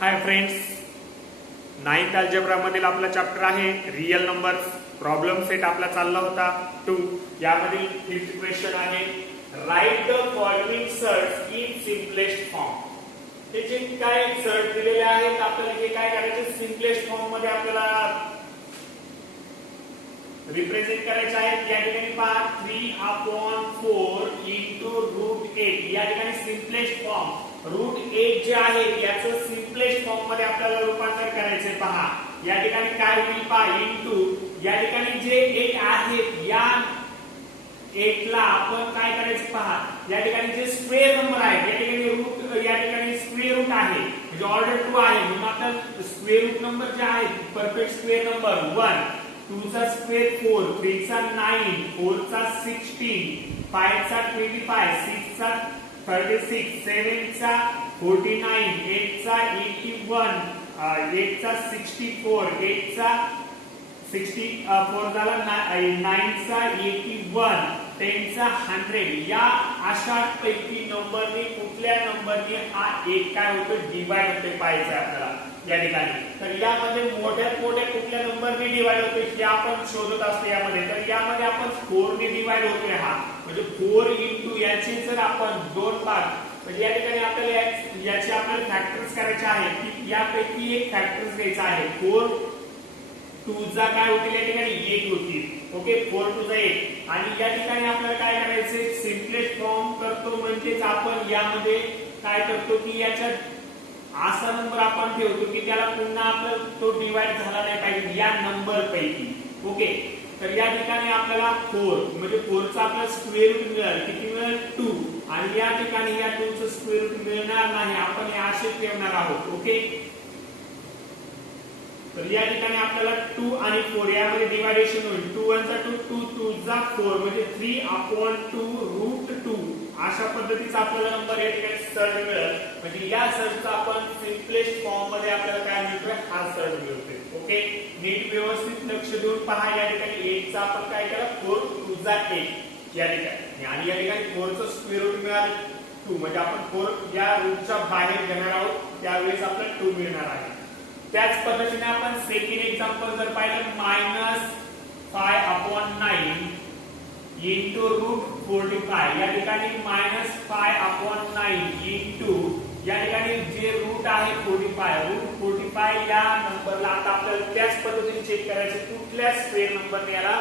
Hi friends, ninth algebra मधील आपला chapter आहे रियल नंबर्स. प्रॉब्लेम सेट आपला चालला होता 2. यामधील फिफ्थ क्वेश्चन आहे right the following search in simplest form. हे जे काय सर्च दिलेले आहेत आपल्याला हे काय करायचे सिम्पलेस्ट फॉर्म मध्ये आपल्याला रिप्रेझेंट करायचे आहेत. या ठिकाणी पहा 3/4 इंटू रूट 8. या ठिकाणी सिम्पलेस्ट फॉर्म रूट 8 जे आहे याचं सिम्पलेस्ट फॉर्म मध्ये आपल्याला रूपांतर करायचे. पहा या ठिकाणी काय होईल पहा इंटू या ठिकाणी जे 8 आहेत या 8 ला आपण काय करायचं पहा या ठिकाणी जे स्क्वेअर नंबर आहे या ठिकाणी रूट या ठिकाणी स्क्वेअर रूट आहे म्हणजे ऑर्डर 2 आहे म्हणून आपल्याला स्क्वेअर रूट नंबर जे आहे परफेक्ट स्क्वेअर नंबर 1 2 चा स्क्वेअर 4 3 चा 9 4 चा 16 5 चा 25 6 चा 36 7 चा 49 8 चा 81 8 चा 64 8 चा 64 झाला 9 चा 81 10 चा 100. या अशा पैकी नंबरने कुठल्या नंबरने हा एक काय होतो डिवाइड होते पाहिजे आपल्याला या ठिकाणी. तर यामध्ये मोठ्यात मोठ्या कुठल्या नंबरने डिवाइड होतो हे आपण शोधत असतो यामध्ये. तर यामध्ये आपण 4 ने डिवाइड होतोय हा म्हणजे 4 इंटू याचे जर आपण 2 भाग म्हणजे या ठिकाणी आपल्याला याचे आपल्याला फॅक्टर्स करायचे आहेत की यापैकी एक फॅक्टर्स घ्यायचा आहे. 4 2 चा काय होतील या ठिकाणी 8 होतील. ओके 4 2 चा 8 आणि या ठिकाणी आपल्याला काय करायचे सिम्पलेस्ट फॉर्म करतो म्हणजेच आपण यामध्ये काय करतो की याच्यात असा नंबर आपण ठेवतो की त्याला पुन्हा आपला तो डिवाइड झाला नाही पाहिजे या नंबर पैकी. ओके तर या ठिकाणी आपल्याला 4 म्हणजे 4 चा आपला स्क्वेअर रूट मिळेल किती मिळेल 2 आणि या ठिकाणी या 2 चा स्क्वेअर रूट मिळणार नाही आपण हे असे ठेवणार आहोत. ओके तर या ठिकाणी आपल्याला 2 आणि 4 यामध्ये डिवायडेशन होईल. 2 1 चा 2 2 2 चा 4 म्हणजे 3/2 रूट 2 अशा पद्धतीचा आपल्याला नंबर या ठिकाणी सर्च मिळेल. म्हणजे या सर्चचा आपण सिम्पलेस्ट फॉर्म मध्ये आपल्याला काय मिळतोय हा सर्च मिळतोय. ओके नीट व्यवस्थित लक्ष देऊन पहा. या ठिकाणी 8 चा आपण काय केला 4 2 चा 8 या ठिकाणी आणि या ठिकाणी 4 चं स्क्वेअर रूट मिळालं 2 म्हणजे आपण 4 या रूटच्या बाहेर घेणार आहोत त्यावेळेस आपल्याला 2 मिळणार आहे. त्याच पद्धतीने आपण सेकंड एक्झाम्पल जर पाहिलं -5/9 इंटू रूट 45 या ठिकाणी -5/9 इंटू या ठिकाणी जे रूट आहे 45 रूट 45 या नंबरला आता आपल्याला त्याच पद्धतीने चेक करायचे कुठल्या स्क्वेअर नंबरने याला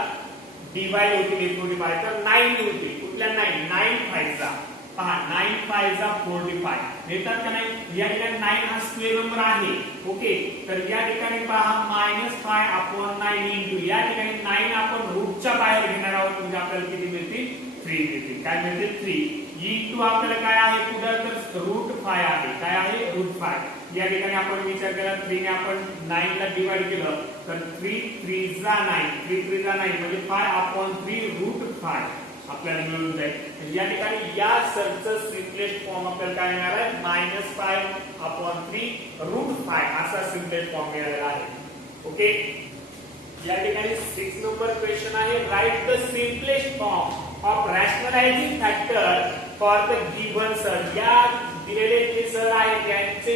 डिवाइड होतील 45 तर 9 होतील. कुठल्या 9 5 चा पहा 9 5 चा 45 येतात का नाही. या ठिकाणी 9 हा स्क्वेअर नंबर आहे. ओके तर या ठिकाणी पहा -5/9 इंटू या ठिकाणी 9 आपण रूटच्या बाहेर घेणार आहोत म्हणजे आपल्याला किती मिळतील 3 मिळतील. काय मिळतील 3 इंटू आपल्याला काय आहे पुढे तर रूट 5 आहे. काय आहे रूट 5. या ठिकाणी आपण विचार केला 3 ने आपण 9 ला डिवाइड केलं तर 3 3 जा 9 3 3 जा 9 म्हणजे 5/3 रूट 5 आपल्याला मिळून जाईल. या ठिकाणी या सर्चचं सिम्पलेस्ट फॉर्म आपल्याला काय मिळणार आहे -5/3 रूट 5 असा सिम्पलेस्ट फॉर्म मिळालेला आहे. ओके या ठिकाणी 6 नंबर क्वेश्चन आहे right the simplest form of rationalising factor for the given search. या दिलेले जे सर आहेत यांचे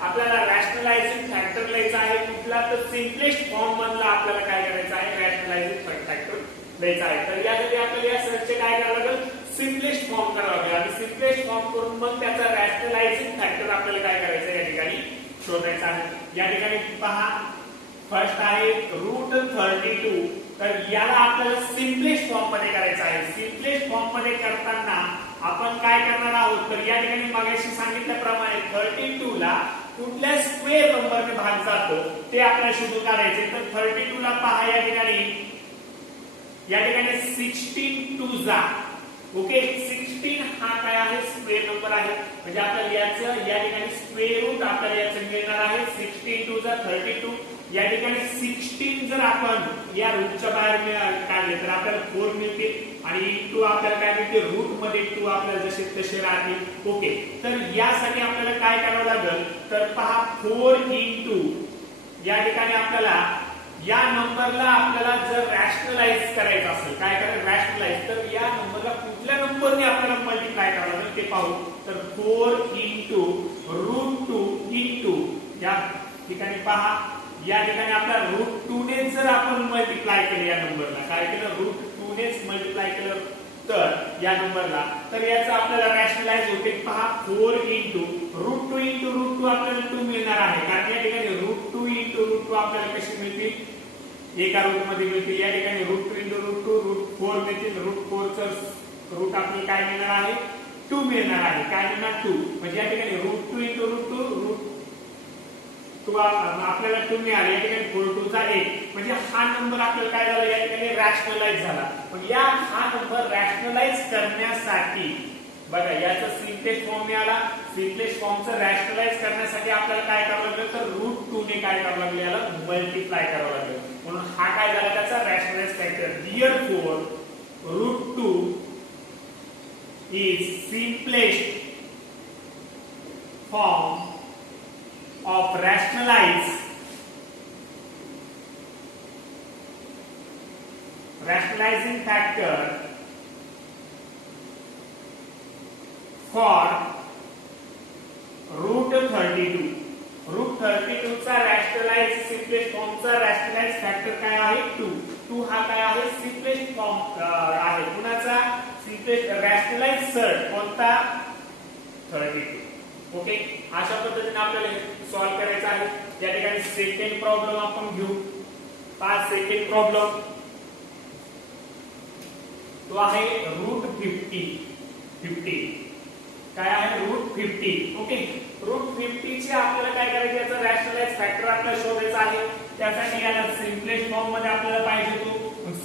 आपल्याला रॅशनलायझिंग फॅक्टर लिहायचा आहे कुठला तर सिम्पलेस्ट फॉर्म मधला आपल्याला काय करायचं आहे रॅशनलायझिंग फॅक्टर द्यायचा आहे. तर यासाठी आपल्याला या सर्चचे काय करावं लागेल सिम्पलेस्ट फॉर्म करावा लागेल आणि सिम्पलेस्ट फॉर्म करून मग त्याचा रॅशनलायझिंग फॅक्टर आपल्याला काय करायचं या ठिकाणी शोधायचा आहे. या ठिकाणी पहा फर्स्ट आहे रूट 32 तर याला आपल्याला सिम्पलेस्ट फॉर्म मध्ये करायचं आहे. सिम्पलेस्ट फॉर्म मध्ये करताना आपण काय करणार आहोत तर या ठिकाणी मागाशी सांगितल्याप्रमाणे 32 ला कुठल्या स्क्वेअर नंबरने भाग जातो ते आपल्याला शोधून काढायचे. तर 32 ला पहा या ठिकाणी 16 2 जा. ओके 16 हा काय आहे स्क्वेअर नंबर आहे म्हणजे आपल्याला याचं या ठिकाणी स्क्वेअर रूट आपल्याला याचं मिळणार आहे. 16 2 जा 32 या ठिकाणी 16 जर आपण या रूटच्या बाहेर काढले तर आपल्याला 4 मिळतील आणि इंटू आपल्याला काय मिळते रूट मध्ये 2 आपल्याला जसे तसे राहतील. ओके तर यासाठी आपल्याला काय करावं लागेल तर पहा 4 इंटू या ठिकाणी आपल्याला या नंबरला आपल्याला जर रॅशनलाइज करायचं असेल काय करायचं रॅशनलाइज तर या नंबरला कुठल्या नंबरने आपल्याला मल्टिप्लाय करावं लागेल ते पाहू. तर 4 इंटू रूट 2 इंटू या ठिकाणी पहा, या ठिकाणी आपला √2 ने जर आपण मल्टिप्लाय केलं या नंबरला, काय केलं √2 नेच मल्टिप्लाय केलं तर या नंबरला, तर याचं आपल्याला रॅशनलाइज होते पहा 4 इंटू √2 इंटू √2 आपल्याला 2 मिळणार आहे, कारण या ठिकाणी √2 इंटू √2 आपल्याला कशी मिळतील एका रूट मध्ये मिळतील, या ठिकाणी √2 इंटू √2 √4 मिळतील, √4 चं रूट आपल्याला काय मिळणार आहे 2 मिळणार आहे, काय मिळणार 2, म्हणजे या ठिकाणी √2 इंटू √2 √2 आपल्याला 2 मिळाले, या ठिकाणी 4 चा 1, म्हणजे हा नंबर आपल्याला काय झाला या ठिकाणी रॅशनलाइज झाला. मग या हा नंबर रॅशनलाइज करण्यासाठी बघा याचा सिम्पलेस्ट फॉर्म मिळाला, सिम्पलेस्ट फॉर्मचं रॅशनलाइज करण्यासाठी आपल्याला काय करावं लागलं तर √2 ने काय करावं लागलं याला मल्टिप्लाय करावं लागलं, म्हणून हा काय झाला त्याचा rationalise factor. Therefore √2 is simplest form of rationalizing factor for √32. √32 चा रॅशनलाइज सिम्पलेस्ट फॉर्मचा रॅशनलाइज फॅक्टर काय आहे 2 हा काय आहे सिम्पलेस्ट फॉर्म आहे, कुणाचा सिम्पलेस्ट रॅशनलाइज सर्ट कोणता 32. ओके, अशा पद्धतीने आपल्याला सॉल्व्ह करायचं आहे. या ठिकाणी सेकंड प्रॉब्लेम आपण घेऊ. सेकंड प्रॉब्लेम तो आहे √50 काय आहे √50. ओके, √50 चे आपल्याला काय करायचं याचा रॅशनलाइज फॅक्टर आपल्याला शोधायचा आहे, त्यासाठी याला सिम्पलेस्ट फॉर्म मध्ये आपल्याला पाहिजे तो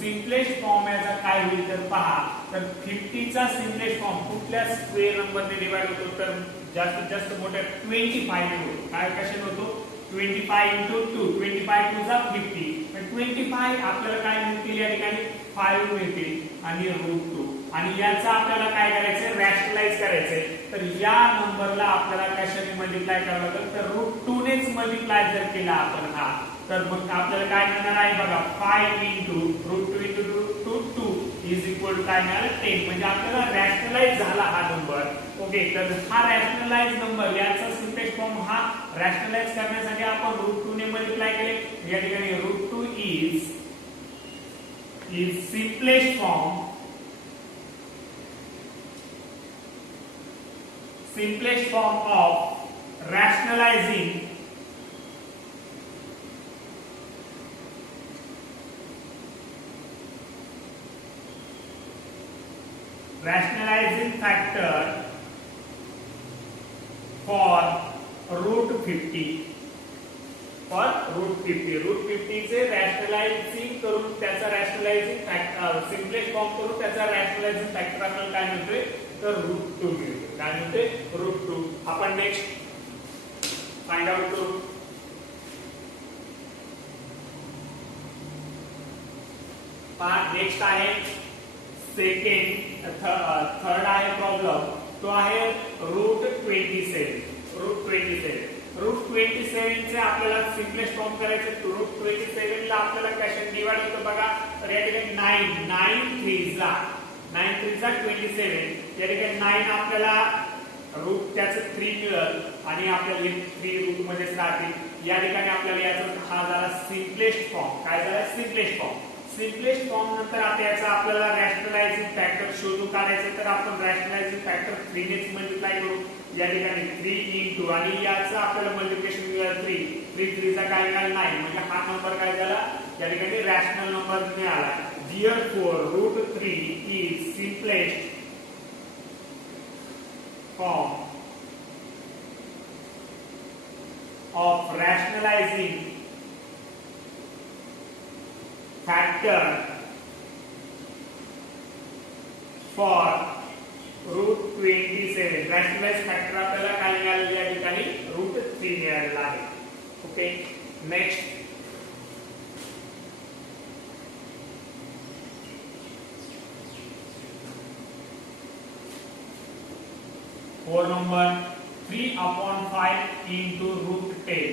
सिम्पलेस्ट फॉर्म याचा काय होईल तर पहा, तर 50 चा सिम्पलेस्ट फॉर्म कुठल्या स्क्वेअर नंबरने डिवाइड होतो तर जास्तीत जास्त मोठ्या 25 होतो, काय कशाने होतो 25 इंटू 2, 25 2 चा 50, 25 आपल्याला काय मिळतील या ठिकाणी 5 मिळतील आणि √2, आणि याचा आपल्याला काय करायचंय रॅशनलाइज करायचंय, तर या नंबरला आपल्याला कशाने मल्टिप्लाय करावं लागेल तर √2 नेच मल्टिप्लाय जर केला आपण हा, तर मग आपल्याला काय मिळणार आहे बघा 5 into √2 into √2 is equal to काय मिळालं 10, म्हणजे आपल्याला रॅशनलाइज झाला हा नंबर. ओके, तर हा रॅशनलाइज नंबर याचा सिम्पलेस्ट फॉर्म हा रॅशनलाइज करण्यासाठी आपण √2 ने मल्टिप्लाय केले, या ठिकाणी √2 is simplest form of rationalizing factor for √50. √50 चे रॅशनलाइजिंग करून त्याचा रॅशनलाइजिंग फॅक्टर सिम्पलेस्ट फॉर्म करून त्याचा रॅशनलाइजिंग फॅक्टर आपल्याला काय मिळतोय तर √2 मिळतो, काय मिळते √2. आपण नेक्स्ट फाइंड आउट करू. नेक्स्ट आहे थर्ड आहे प्रॉब्लेम, तो आहे √27. √27 चे आपल्याला सिम्पलेस्ट फॉर्म करायचे, √27 ला आपल्याला कशाने डिवाइड होतं बघा, तर या ठिकाणी 9 3 जा 27, या ठिकाणी 9 आपल्याला रूट त्याचं 3 मिळेल आणि आपल्याला 3 रूट मध्येच राहतील. या ठिकाणी आपल्याला याचा हा झाला सिम्पलेस्ट फॉर्म, काय झाला सिम्पलेस्ट फॉर्म. सिम्पलेस्ट फॉर्म नंतर आता याचा आपल्याला रॅशनलाइजिंग फॅक्टर शोधून काढायचं, तर आपण रॅशनलाइजिंग फॅक्टर 3 ने मल्टिप्लाय करू. या ठिकाणी 3 इंटू आणि याचं आपल्याला मल्टिप्लिकेशन मिळालं 3 3 चा काय मिळाला 9, म्हणजे हा नंबर काय झाला या ठिकाणी रॅशनल नंबर मिळाला. Therefore √3 is simplest form of rationalizing factor for √27. Rationalize factor आपल्याला काय मिळालेलं या ठिकाणी √3 मिळालेला आहे. Okay, next 4 number 3/5 into √10.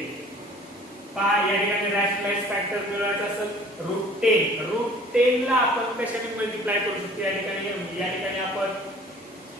पहा या ठिकाणी रॅशनलाइज फॅक्टर मिळवायचा असेल √10 ला आपण कशाने मल्टिप्लाय करू शकतो, या ठिकाणी आपण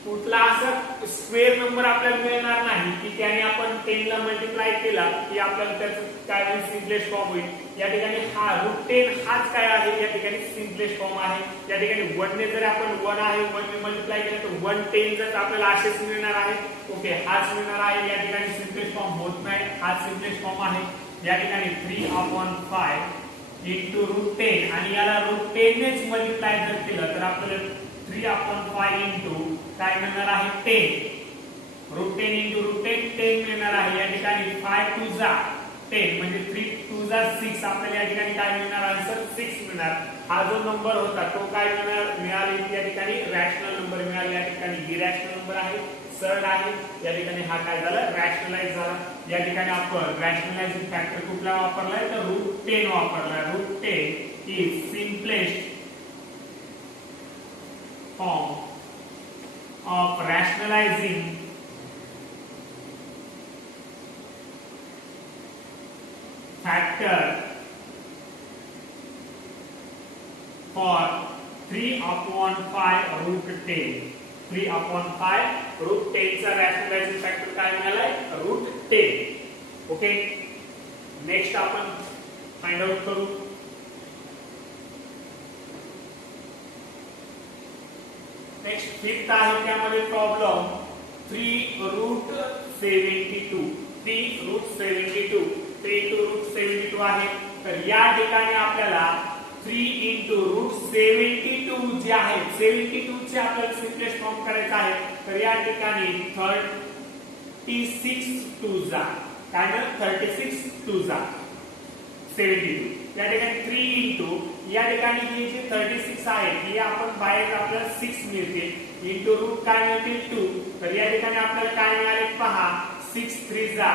कुठला असा स्क्वेअर नंबर आपल्याला मिळणार नाही की त्याने आपण 10 ला मल्टिप्लाय केला की आपल्याला त्याचं काय होईल सिम्पलेस्ट फॉर्म होईल. या ठिकाणी हा √10 हाच काय आहे या ठिकाणी सिम्पलेस्ट फॉर्म आहे. या ठिकाणी 1 ने जर आपण 1 आहे 1 ने मल्टिप्लाय केलं तर 110 जर आपल्याला असेच मिळणार आहे. ओके हाच मिळणार आहे. या ठिकाणी सिम्पलेस्ट फॉर्म होत नाही. हा सिम्पलेस्ट फॉर्म आहे. या ठिकाणी 3/5 इंटू √10 आणि याला √10 नेच मल्टिप्लाय जर केलं तर आपल्याला 3/5 इंटू काय मिळणार आहे 10. √10 इंटू √10 10 मिळणार आहे. या ठिकाणी 5 2 जा 10 म्हणजे 3 2 जा 6 आपल्याला या ठिकाणी काय मिळणार आहे सर 6 मिळणार. हा जो नंबर होता तो काय मिळाला या ठिकाणी रॅशनल नंबर मिळाला. या ठिकाणी इरॅशनल नंबर आहे सरळ आहे. या ठिकाणी हा काय झाला रॅशनलाइज झाला. या ठिकाणी आपण रॅशनलाइजिंग फॅक्टर कुठला वापरलाय तर √10 वापरलाय. √10 is simplest form of rationalizing factor for 3/5 √10. 3/5 √10 चा रॅशनलाइजिंग फॅक्टर काय मिळालाय √10. ओके नेक्स्ट आपण फाइंड आउट करू. नेक्स्ट फिफ्थ आहे त्यामध्ये प्रॉब्लेम 3√72. 3√72 3 to √72 आहे. तर या ठिकाणी आपल्याला 3 into √72 जे आहे 72 चे आपल्याला सिम्पलेस्ट फॉर्म करायचा आहे. तर या ठिकाणी 36 2 जा काय ना 36 2 जा 72. या ठिकाणी 3 इंटू या ठिकाणी हे जे 36 आहे हे आपण बाहेर आपल्याला 6 मिळतील इंटू रूट काय मिळतील 2. तर या ठिकाणी आपल्याला काय मिळाले पहा 6 3 जा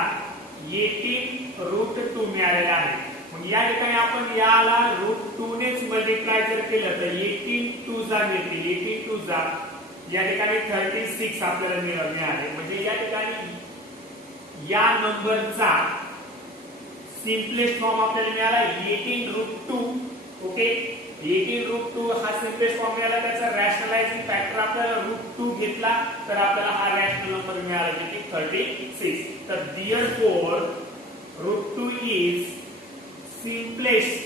18√2 मिळालेला आहे. मग या ठिकाणी आपण याला √2 नेच मल्टिप्लाय जर केलं तर 18 2 जा मिळतील. 18 2 जा या ठिकाणी 36 आपल्याला मिळाले. म्हणजे या ठिकाणी या नंबरचा सिम्पलेस्ट फॉर्म आपल्याला मिळाला 18√2. ओके 18√2 हा सिम्पलेस्ट फॉर्म मिळाला. त्याचा रॅशनलाइजिंग फॅक्टर आपल्याला √2 घेतला तर आपल्याला हा रॅशनल नंबर मिळाला किती 36. तर therefore √2 is simplest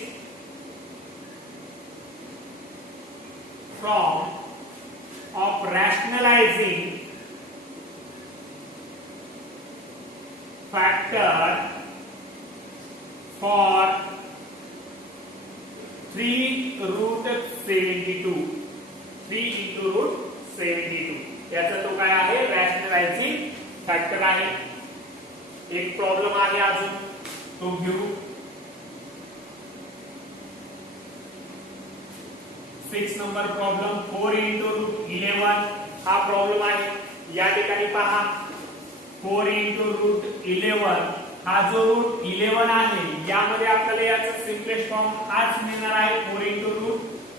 form of rationalizing factor for 3√72. 3 into √72 याचा तो काय आहे रॅशनलाइजिंग फॅक्टर आहे. एक प्रॉब्लेम आहे अजून तो घेऊ. 6 नंबर प्रॉब्लेम 4 into √11 हा प्रॉब्लेम आहे. या ठिकाणी पहा 4 into √11 हा जो √11 आहे यामध्ये आपल्याला याचा सिम्पलेस्ट फॉर्म हाच मिळणार आहे 4 into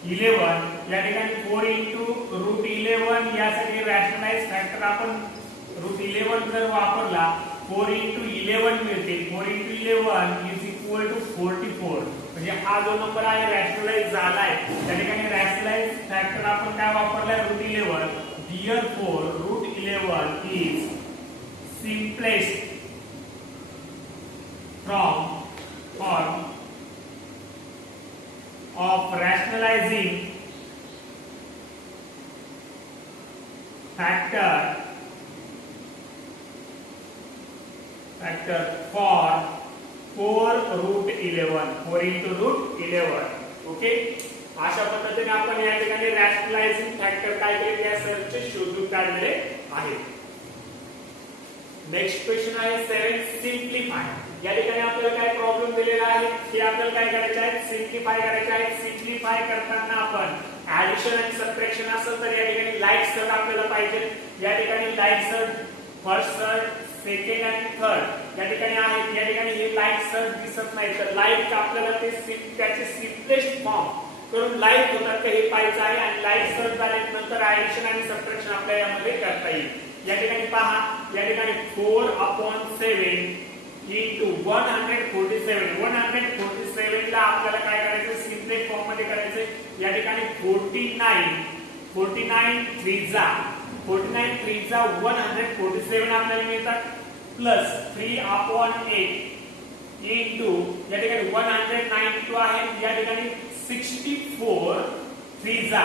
√11. या ठिकाणी 4 into √11 यासाठी रॅशनलाइज फॅक्टर आपण √11 जर वापरला 4 into 11 मिळते. 4 into 11 is equal to 44. म्हणजे हा जो नंबर आहे रॅशनलाइज झालाय त्या ठिकाणी रॅशनलाइज फॅक्टर आपण काय वापरलाय √11. therefore √11 is simplest form of rationalizing factor for 4√11. 4 into √11. Okay अशा पद्धतीने आपण या ठिकाणी रॅशनलाइजिंग फॅक्टर काय केले त्या सर्वचे शोधून काढलेले आहे. नेक्स्ट क्वेश्चन आहे 7 सिम्प्लिफाय. या ठिकाणी आपल्याला काय प्रॉब्लेम दिलेला आहे की आपल्याला काय करायचे आहे सिम्प्लिफाय करायचे आहे. सिम्प्लिफाय करताना आपण ऍडिशन आणि सबट्रॅक्शन असेल तर या ठिकाणी लाईक सर्ट आपल्याला पाहिजे. या ठिकाणी लाईक सर्ट फर्स्ट सर्ट सेकंड आणि थर्ड या ठिकाणी आहेत. या ठिकाणी हे लाईक सर्ट दिसत नाही तर लाईक आपल्याला ते त्याचे सिम्पलेस्ट फॉर्म करून लाईक होतात का हे पाहायचं आहे. आणि लाईक सर्ट झाल्यानंतर ऍडिशन आणि सबट्रॅक्शन आपल्याला यामध्ये करता येईल. या ठिकाणी पहा या ठिकाणी 4/7 into 147. 147 ला आपल्याला काय करायचं सिम्पलेस्ट फॉर्म मध्ये करायचं. या ठिकाणी 49 3 जा 49 3 चा 147 आपल्याला मिळतात प्लस 3/8 इंटू या ठिकाणी 192 आहे या ठिकाणी 64 3 चा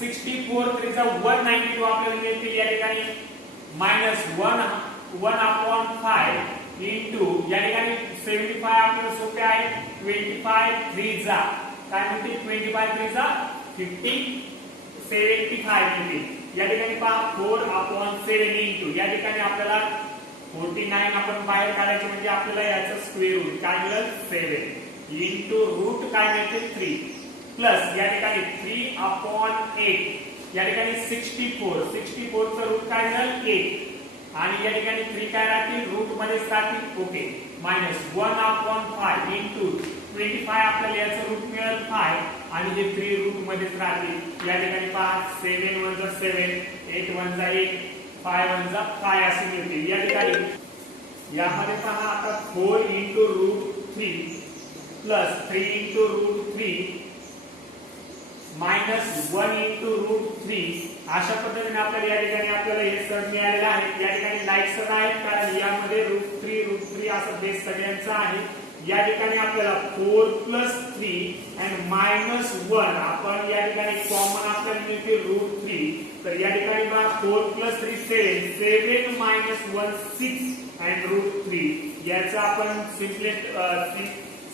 192 आपल्याला मिळतील या ठिकाणी मायनस 1/5 इंटू या ठिकाणी 75 आपल्याला सोपे आहे 25 3 चा काय मिळतील 25 3 चा 75 मिळतील या ठिकाणी पहा 4/7 इंटू या ठिकाणी आपल्याला 49 आपण बाहेर काढायचे म्हणजे आपल्याला याचं स्क्वेअर रूट काय मिळेल 7 इंटू रूट काय मिळते 3 प्लस या ठिकाणी 3/8 या ठिकाणी 64 चं रूट काय मिळेल 8 आणि या ठिकाणी 3 काय राहतील रूट मध्येच राहतील ओके मायनस 1/5 इंटू 25 आपल्याला याचं रूट मिळेल 5 आणि हे 3 रूट मध्येच राहतील या ठिकाणी पहा 7 * 7 8 * 8 5 * 5 असे मिळतील या ठिकाणी यामध्ये पहा आता 4 into root 3 plus 3 into root 3 minus 1 into root 3 अशा पद्धतीने आपल्याला या ठिकाणी आपल्याला हे सर मिळालेलं आहे या ठिकाणी लाईक सर आहेत कारण यामध्ये रूट 3 असं बेस सगळ्यांचा आहे या ठिकाणी आपल्याला 4 + 3 and -1 आपण या ठिकाणी कॉमन आपल्याला मिळते रूट 3 तर या ठिकाणी बघा 4 + 3 7 7 - 1 6 and रूट 3 याचा आपण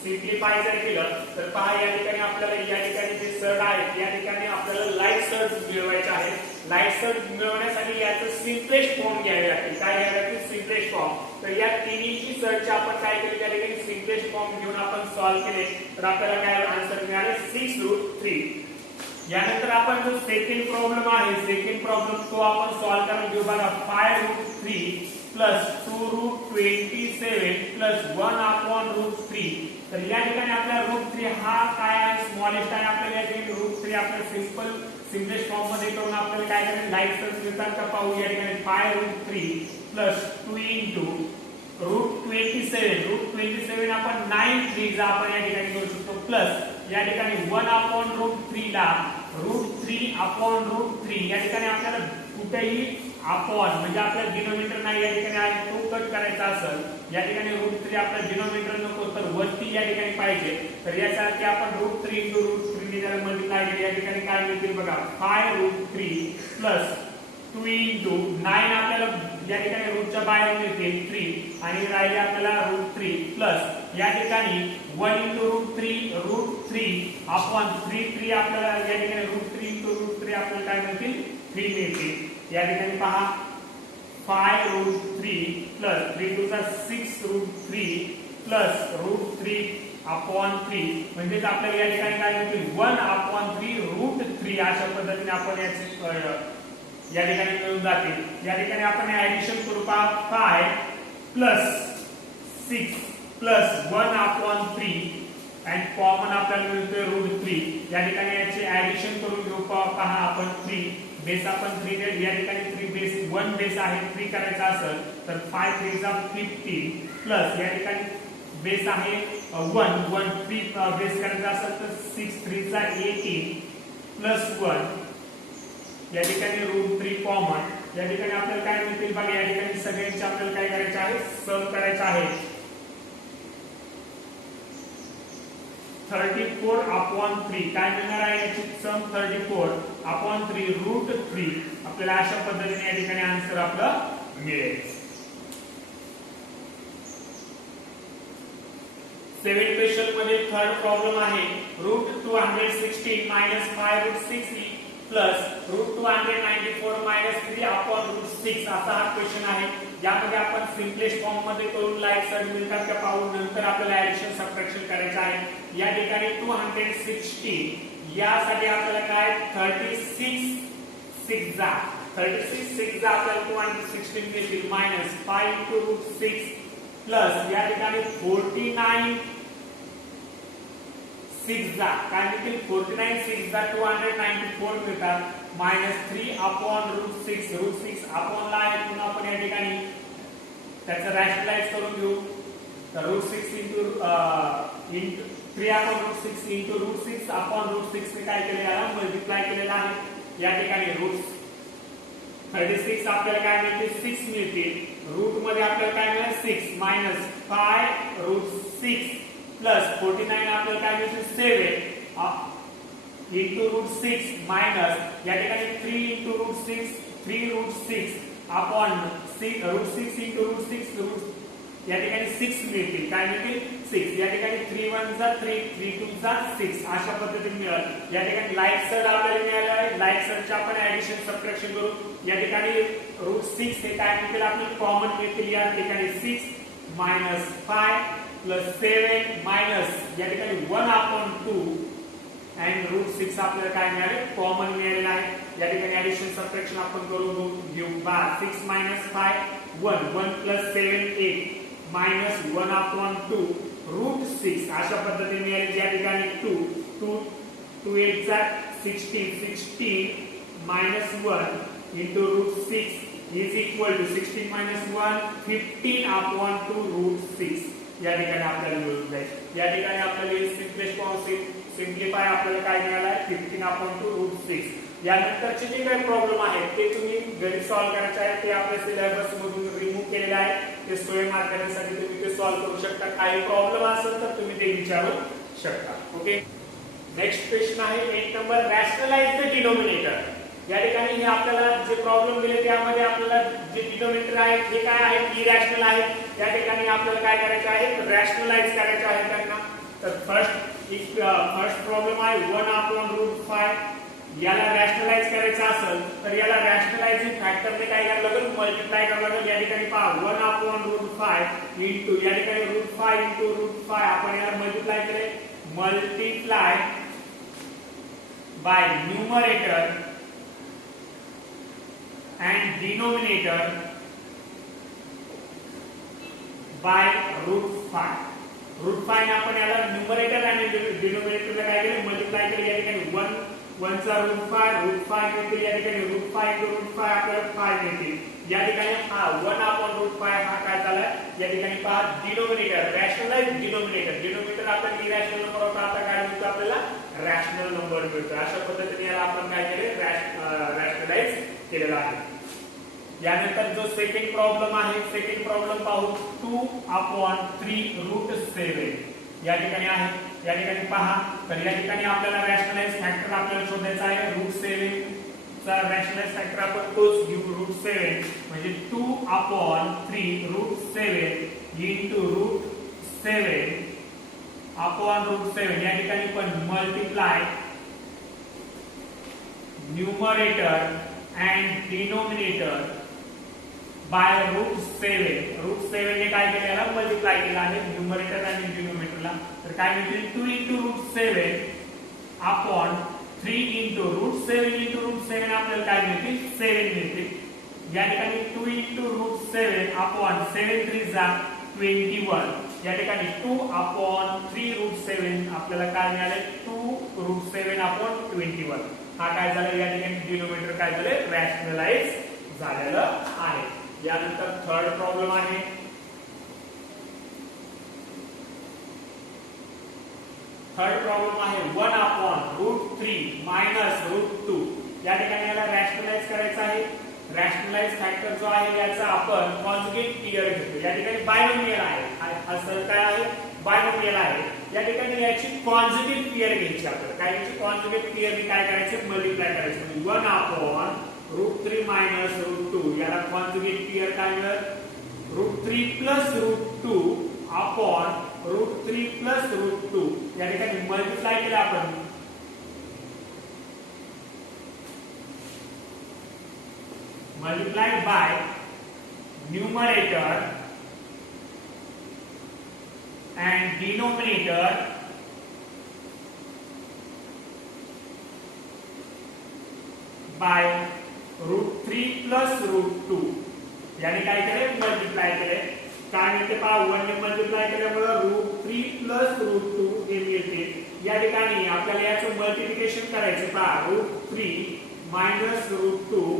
सिम्प्लिफाय जर केलं तर पहा या ठिकाणी आपल्याला या ठिकाणी जे सर्ट आहेत या ठिकाणी आपल्याला लाईट सर्ट मिळवायचे आहे लाईट सर्ट मिळवण्यासाठी याचं सिम्पलेस्ट फॉर्म घ्यावे लागेल काय घ्यावे लागेल सिम्पलेस्ट फॉर्म तर या तिन्हीची सर्च आपण काय केले त्या ठिकाणी सिम्पलेस्ट फॉर्म घेऊन आपण सॉल्व्ह केले तर आपल्याला काय आन्सर मिळाले 6√3 यानंतर आपण जो सेकंड प्रॉब्लेम आहे सेकंड प्रॉब्लेम तो आपण सॉल्व्ह करून घेऊ बघा 5√3 प्लस 2√27 प्लस 1/√3 तर या ठिकाणी आपला √3 हा काय आहे स्मॉलेस्ट आहे आपल्याला या ठिकाणी √3 आपल्याला सिम्पलेस्ट फॉर्म मध्ये करून आपल्याला काय करायचं लाईक सर्च मिळतात का पाहू या ठिकाणी 5√3 प्लस 2 इंटू √27 आपण 9 3 चा आपण या ठिकाणी करू शकतो प्लस या ठिकाणी 1/√3 ला √3/√3 या ठिकाणी आपल्याला कुठेही अपॉन म्हणजे आपल्याला डिनोमिनेटर नाही या ठिकाणी आहे तो कट करायचा असेल या ठिकाणी √3 आपल्याला डिनोमिनेटर नको तर वरती या ठिकाणी पाहिजे तर यासाठी आपण √3 इंटू √3 ने जर मल्टिप्लाय केले या ठिकाणी काय मिळतील बघा 5√3 प्लस 2 इंटू 9 आपल्याला या ठिकाणी रूटच्या बाहेर मिळते 3 आणि राहिले आपल्याला √3 प्लस या ठिकाणी 1 इंटू √3 अपॉन 3 आपल्याला या ठिकाणी √3 इंटू √3 आपल्याला काय मिळतील 3 मिळतील या ठिकाणी पहा 5√3 प्लस 3 * 6√3 प्लस √3/3 म्हणजे आपल्याला या ठिकाणी काय मिळतील 1/3√3 अशा पद्धतीने आपण याची या ठिकाणी मिळून जाते या ठिकाणी आपण ऍडिशन करू पहा 5 + 6 + 1/3 and कॉमन आपल्याला मिळतोय √3 या ठिकाणी याचे ऍडिशन करून घेऊ पहा आपण 3 बेस आपण 3 ने या ठिकाणी 3 बेस 1 बेस आहे 3 करायचा असेल तर 5 3 चा 15 प्लस या ठिकाणी बेस आहे 1 3 बेस करायचा असेल तर 6 3 चा 18 प्लस 1 या ठिकाणी √3 कॉमन या ठिकाणी आपल्याला काय मिळतील बघा या ठिकाणी सगळ्यांचे आपल्याला काय करायचे आहे सम करायचे आहे 34/3 काय मिळणार आहे याची सम 34/3 √3 आपल्याला अशा पद्धतीने या ठिकाणी आन्सर आपला मिळेल 7 क्वेश्चन मध्ये थर्ड प्रॉब्लेम आहे √216 - 5√6 प्लस √294 - 3/√6 असा हा क्वेश्चन आहे यामध्ये आपण सिम्पलेस्ट फॉर्म मध्ये करून लाईक सर्च मिळतात का पाहून नंतर आपल्याला ऍडिशन सबट्रॅक्शन करायचं आहे या ठिकाणी 216 यासाठी आपल्याला काय 36 6 आपल्याला 216 मिळतील मायनस 5 * √6 प्लस या ठिकाणी 49 6 काय मिळतील 49 6 294 मिळतात मायनस 3/√6 अपॉन ला आहे पुन्हा आपण या ठिकाणी त्याचं रॅशनलाइज करून घेऊ तर √6 इंटू 3/√6 इंटू √6/√6 ने काय केले याला मल्टिप्लाय केलेला आहे या ठिकाणी 36 आपल्याला काय मिळते 6 मिळते. रूट मध्ये आपल्याला काय मिळेल 6 मायनस 5 रूट 6 प्लस 49 आपल्याला काय मिळते 7 इंटू रूट 6 मायनस या ठिकाणी 3 into root 6 3 root 6 upon root 6 into root 6 root या ठिकाणी 6 मिळतील. काय मिळतील 6. या ठिकाणी 3 1 जा 3 3 2 जा 6 अशा पद्धतीने मिळेल. या ठिकाणी लाईक सर आपल्याला मिळाले आहे. लाईक सरचे आपण ऍडिशन सबट्रॅक्शन करू. या ठिकाणी रूट 6 हे काय मिळतील आपल्याला कॉमन मिळतील. या ठिकाणी 6 मायनस 5 प्लस 7 मायनस या ठिकाणी 1 अपॉन 2 अँड रूट 6 आपल्याला काय मिळाले कॉमन मिळालेला आहे. या ठिकाणी ऍडिशन सबट्रॅक्शन आपण करून घेऊ. 6 minus 5 1 1 plus 7 8 minus 1 upon 2 root 6 अशा पद्धतीने मिळाले. या ठिकाणी 2 2 2 8 चा 16 16 minus 1 into root 6 is equal to 16 minus 1 15 upon 2 root 6 या ठिकाणी आपल्याला मिळून जाईल. या ठिकाणी आपल्याला सिम्पलेस्ट फॉर्म सिम्प्लिफाय आपल्याला काय मिळाला आहे 15 अपॉन 2 रूट 6. यानंतरचे जे काही प्रॉब्लेम आहेत ते तुम्ही घरी सॉल्व्ह करायचे आहेत. ते आपल्या सिलेबस मधून रिमूव्ह केलेले आहे. ते स्वयं मार्गासाठी तुम्ही ते सॉल्व्ह करू शकता. काही प्रॉब्लेम असेल तर तुम्ही ते विचारू शकता. ओके. नेक्स्ट क्वेश्चन आहे 8 नंबर रॅशनलाइज द डिनोमिनेटर. या ठिकाणी हे आपल्याला जे प्रॉब्लेम दिले त्यामध्ये आपल्याला जे डिनोमिनेटर आहे हे काय आहे इरॅशनल आहे. या ठिकाणी आपल्याला काय करायचे आहे रॅशनलाइज करायचे आहे त्यांना. तर फर्स्ट प्रॉब्लेम आहे 1 अपॉन रूट 5. याला रॅशनलाइज करायचं असेल तर याला रॅशनलाइजिंग फॅक्टरने काय करावं लागेल मल्टिप्लाय करावं लागेल. या ठिकाणी पहा 1 अपॉन रूट 5 इंटू या ठिकाणी रूट 5 इंटू रूट 5 आपण याला मल्टिप्लाय केले. Multiply by numerator and denominator by root 5. Root 5 आपण याला न्यूमरेटर आणि डिनोमिनेटरला काय केले मल्टिप्लाय केले. या ठिकाणी 1 1 चा रूट 5 मिळतील. या ठिकाणी रूट 5 इंटू रूट 5 आपल्याला 5 मिळतील. या ठिकाणी हा 1 अपॉन रूट 5 हा काय झाला. या ठिकाणी पहा डिनोमिनेटर रॅशनलाइज डिनोमिनेटर आपण इरॅशनल नंबर होता आता काय मिळतो आपल्याला रॅशनल नंबर मिळतो. अशा पद्धतीने याला आपण काय केले रॅशनलाइज केलेला आहे. यानंतर जो सेकंड प्रॉब्लेम आहे सेकंड प्रॉब्लेम पाहू 2 अपॉन 3 रूट 7 या ठिकाणी आहे. या ठिकाणी पहा तर या ठिकाणी आपल्याला रॅशनलाइज फॅक्टर आपल्याला शोधायचा आहे. रूट 7 चा रॅशनलाइज फॅक्टर आपण तोच घेऊ रूट 7 म्हणजे 2 upon 3 root 7 into root 7 upon root 7 या ठिकाणी पण multiply numerator and denominator by root 7. Root 7 ने काय केलं याला मल्टिप्लाय केलं आहे न्यूमरेटर आणि डिनोमिनेटरला. तर काय मिळतील 2 into root 7 upon 3 into root 7 into root 7 आपल्याला काय मिळतील 7 मिळतील. या ठिकाणी 2 इंटू रूट 7 अपॉन 7 3 जा 21. या ठिकाणी 2 अपॉन 3 रूट 7 आपल्याला काय मिळाले 2 रूट 7 अपॉन 21. हा काय झालं या ठिकाणी डिनोमिनेटर काय झाले रॅशनलाइज झालेलं आहे. यानंतर थर्ड प्रॉब्लेम आहे थर्ड प्रॉब्लेम आहे 1 अपॉन रूट 3 मायनस रूट 2. या ठिकाणी याला रॅशनलाइज करायचं आहे. रॅशनलाइज फॅक्टर जो आहे याचा आपण कॉन्जुगेट पेयर घेतो. या ठिकाणी बायनोमियल आहे. हा सर काय आहे बायनोमियल आहे. या ठिकाणी याची कॉन्जुगेट पेयर घ्यायची आपल्याला. काय याची कॉन्जुगेट पेयर काय करायचं मल्टिप्लाय करायचं. 1 अपॉन रूट 3 मायनस रूट 2 याला कॉन्जुगेट पेयर काय मिळेल root 3 plus root 2 upon root 3 plus root 2. या ठिकाणी मल्टिप्लाय केलं आपण multiply by numerator and denominator by root 3 plus root 2. याने काय केले मल्टिप्लाय केले. काय मिळते पहा 1 ने मल्टिप्लाय केल्यामुळे रूट 3 प्लस रूट 2 हे मिळते. या ठिकाणी आपल्याला याचं मल्टिप्लिकेशन करायचं पहा root 3 minus root 2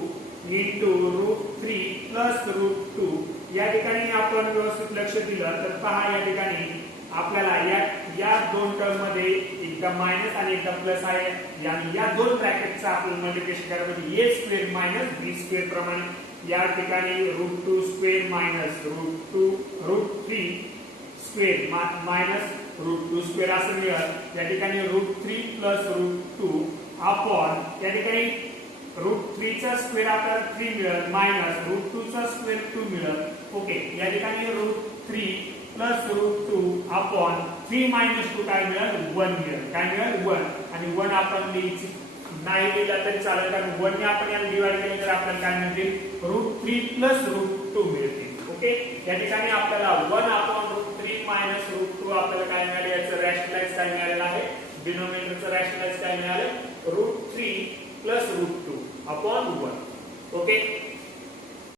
into root 3 plus root 2. या ठिकाणी आपण व्यवस्थित लक्ष दिलं तर पहा या ठिकाणी आपल्याला या दोन टर्म मध्ये एकदा एकदा मायनस आणि एकदा प्लस आहे आणि या दोन ब्रॅकेटचा आपल्याला मल्टिप्लिकेशन करायचं म्हणजे a square minus b square प्रमाणे या ठिकाणी √2 square minus √3 square minus √2 square असं मिळेल. या ठिकाणी √3 प्लस √2 अपॉन या ठिकाणी √3 चा स्क्वेअर आपल्याला 3 मिळेल मायनस √2 चा स्क्वेअर 2 मिळेल. ओके, या ठिकाणी √3 प्लस √2 अपॉन 3 मायनस 2 काय मिळेल 1 मिळेल. काय मिळेल 1 आणि 1 आपण लिहायची नाही लिहिला तरी चालेल कारण 1 ने आपण याला डिवाइड केलं तर आपल्याला काय मिळतील √3 प्लस √2 मिळतील. ओके, या ठिकाणी आपल्याला 1 अपॉन √3 मायनस √2 आपल्याला काय मिळाले याचं रॅशनलाइज काय मिळालेलं आहे डिनोमिनेटरचं रॅशनलाइज काय मिळाले √3 प्लस √2 अपॉन 1. ओके.